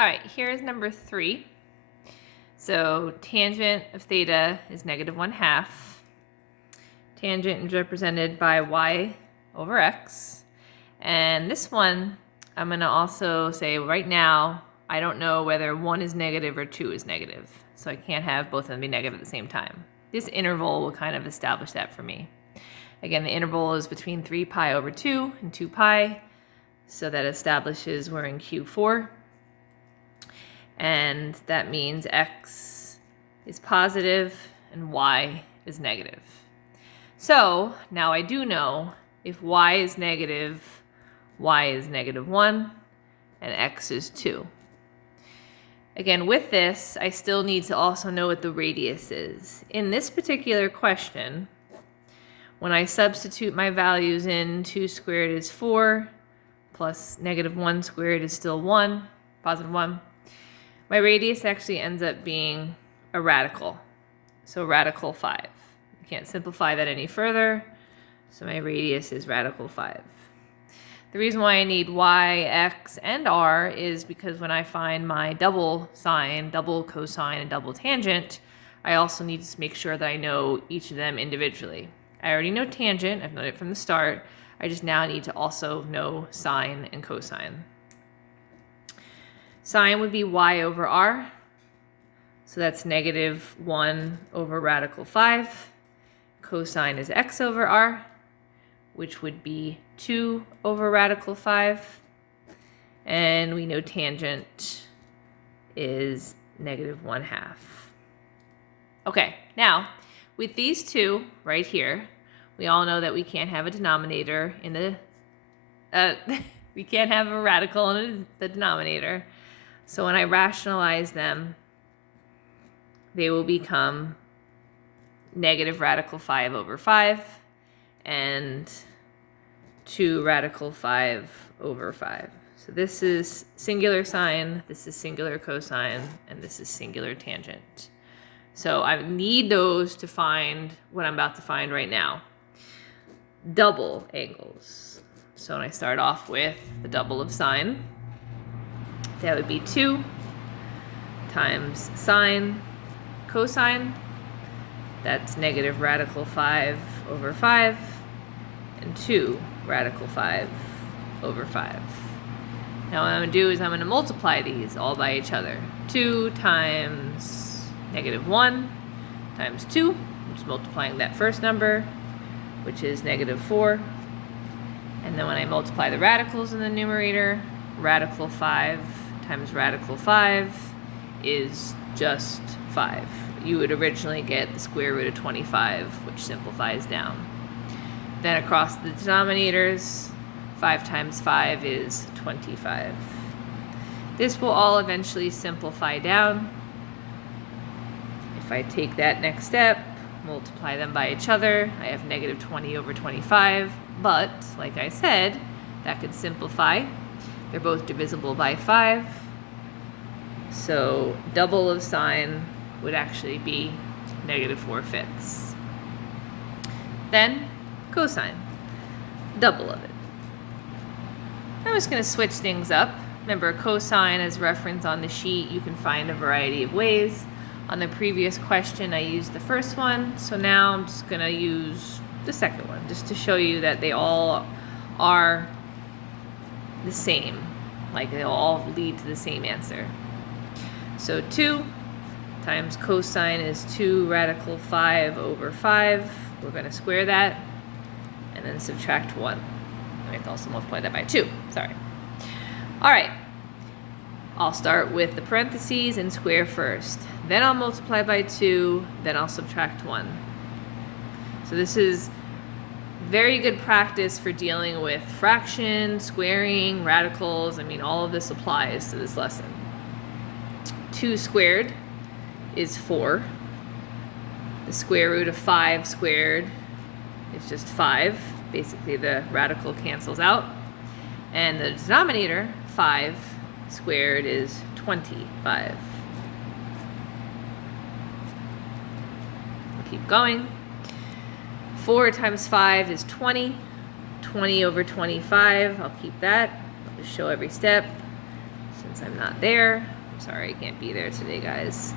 All right, here's number 3. So tangent of theta is -1/2. Tangent is represented by y over x. And this one, I'm going to also say right now, I don't know whether 1 is negative or 2 is negative. So I can't have both of them be negative at the same time. This interval will kind of establish that for me. Again, the interval is between 3 pi over 2 and 2 pi. So that establishes we're in Q4. And that means x is positive and y is negative. So now I do know if y is negative, y is -1, and x is 2. Again, with this, I still need to also know what the radius is. In this particular question, when I substitute my values in, 2 squared is 4, plus -1 squared is still 1, positive 1. My radius actually ends up being a radical, so radical 5. I can't simplify that any further, so my radius is radical 5. The reason why I need y, x, and r is because when I find my double sine, double cosine, and double tangent, I also need to make sure that I know each of them individually. I already know tangent, I've known it from the start. I just now need to also know sine and cosine. Sine would be y over r, so that's -1 over radical 5. Cosine is x over r, which would be 2 over radical 5. And we know tangent is -1/2. Okay, now with these two right here, we all know that we can't have a denominator in the, we can't have a radical in the denominator. So when I rationalize them, they will become negative radical 5 over 5 and 2 radical 5 over 5. So this is singular sine, this is singular cosine, and this is singular tangent. So I need those to find what I'm about to find right now. Double angles. So when I start off with the double of sine, that would be 2 times sine cosine. That's negative radical 5 over 5 and 2 radical 5 over 5. Now what I'm going to do is I'm going to multiply these all by each other. 2 times -1 times 2, I'm just multiplying that first number, which is -4. And then when I multiply the radicals in the numerator, radical 5 times radical 5 is just 5. You would originally get the square root of 25, which simplifies down. Then across the denominators, 5 times 5 is 25. This will all eventually simplify down. If I take that next step, multiply them by each other, I have -20 over 25, but like I said, that could simplify. They're both divisible by 5. So double of sine would actually be -4/5. Then cosine, double of it. I'm just going to switch things up. Remember, cosine as reference on the sheet, you can find a variety of ways. On the previous question, I used the first one, so now I'm just going to use the second one, just to show you that they all are the same, like they'll all lead to the same answer. So 2 times cosine is 2 radical 5 over 5. We're going to square that and then subtract 1. I have to also multiply that by 2, sorry. All right, I'll start with the parentheses and square first. Then I'll multiply by 2, then I'll subtract 1. So this is very good practice for dealing with fractions, squaring, radicals. I mean, all of this applies to this lesson. 2 squared is 4. The square root of 5 squared is just 5. Basically, the radical cancels out. And the denominator, 5 squared, is 25. We'll keep going. 4 times 5 is 20. 20 over 25, I'll keep that. I'll just show every step. So since I'm not there. I'm sorry, I can't be there today, guys.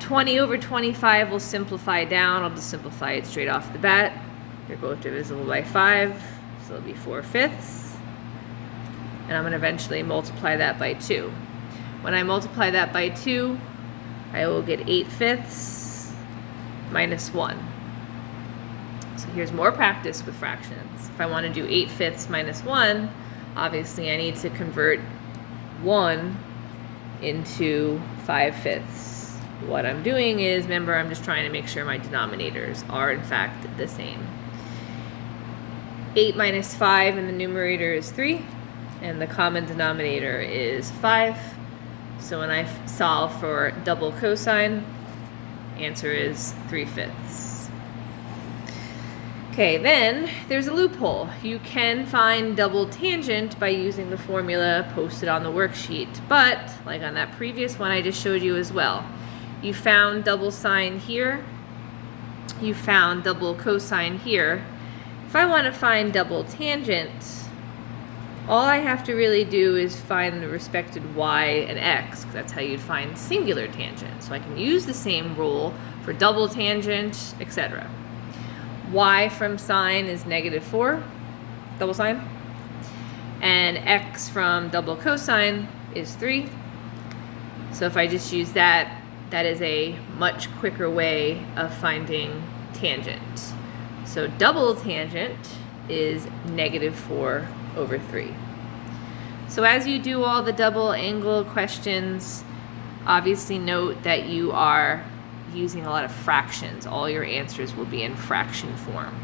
20 over 25 will simplify down. I'll just simplify it straight off the bat. They're both divisible by 5, so it'll be 4/5. And I'm going to eventually multiply that by 2. When I multiply that by 2, I will get 8/5 minus 1. So here's more practice with fractions. If I want to do 8/5 minus 1, obviously I need to convert 1 into 5/5. What I'm doing is, remember, I'm just trying to make sure my denominators are in fact the same. 8 minus 5 in the numerator is 3, and the common denominator is 5. So when I solve for double cosine, answer is 3/5. Okay, then there's a loophole. You can find double tangent by using the formula posted on the worksheet, but like on that previous one I just showed you as well, you found double sine here, you found double cosine here. If I want to find double tangent, all I have to really do is find the respective y and x, because that's how you'd find singular tangent. So I can use the same rule for double tangent, etc. Y from sine is -4, double sine, and x from double cosine is 3. So if I just use that, that is a much quicker way of finding tangent. So double tangent is -4 over 3. So as you do all the double angle questions, obviously note that you are using a lot of fractions. All your answers will be in fraction form.